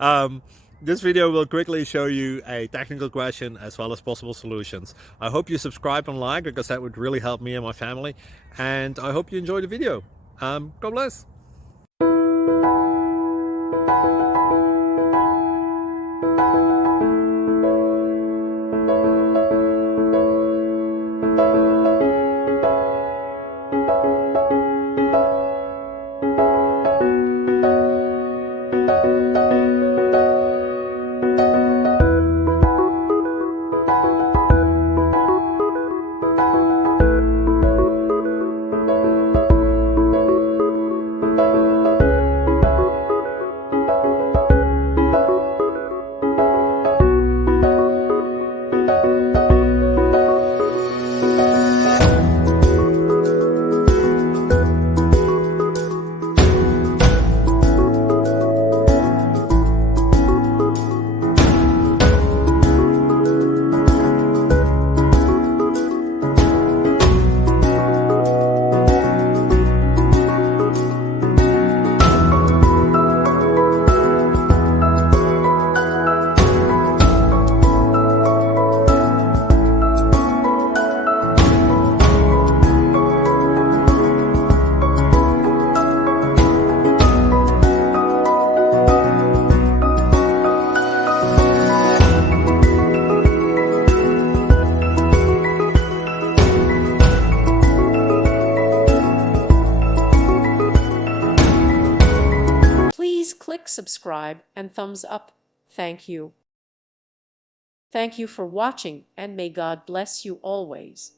um, this video will quickly show you a technical question as well as possible solutions. I hope you subscribe and like because that would really help me and my family. And I hope you enjoy the video. God bless. Please click subscribe and thumbs up. Thank you. Thank you for watching, and may God bless you always.